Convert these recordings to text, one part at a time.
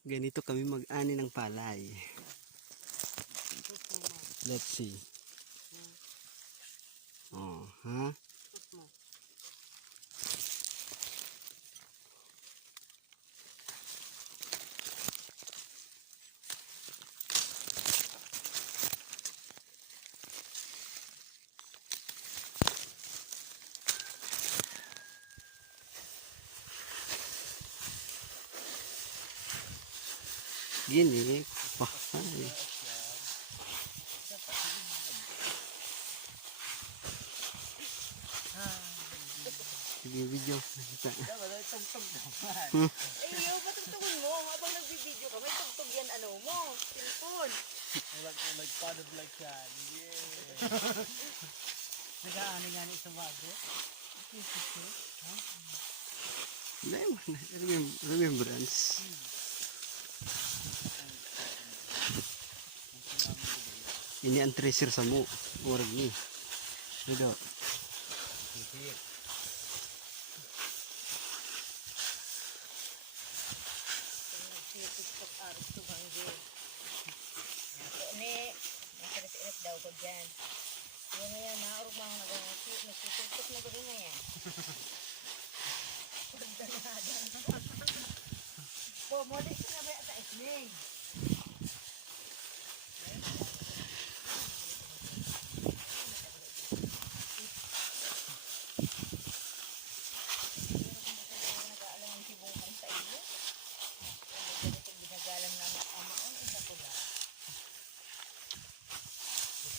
Ganito kami mag-ani ng palay. Let's see. Oh, ha? Gini, pahay. Sige, video. Tugtog naman. Iyo, patugtugon mo. Habang nagbibideo ka, may tugtog yan mo. Cellphone. Nagpa-vlog yan. Yeah. Nag-aani nga ni sa bago. Remembrance. Ini ang treasure sa mo. Orag ni. Dito. TikTok aris to hanggang. Ito ni, nasirit daw ko dyan. Yung ngayon, naurog mga nagsusuntok na gawin ngayon. Pagdanada. Po, modest na ba sa isning?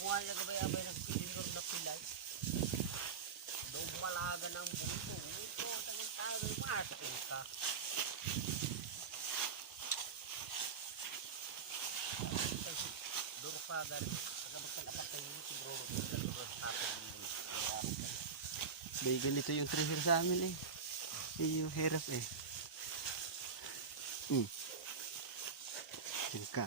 Kuha niya gabay-abay nagpilindor na pilay. Doon malaga ng buto. Ito, tanging taro, matin ka. Durpagan. Pagkabasan apatay mo, siguro. Bay, ganito yung treasure sa amin eh. Yung hirap eh. Yan ka.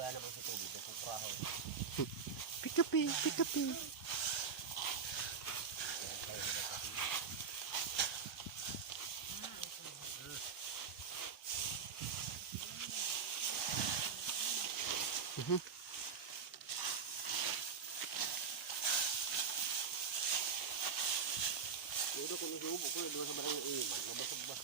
Kaya naman sa tubig, nagkukrahon. Pikapi, pikapi. Udah kung nasubo ko, doon sa barang ng iman, mabasag ba?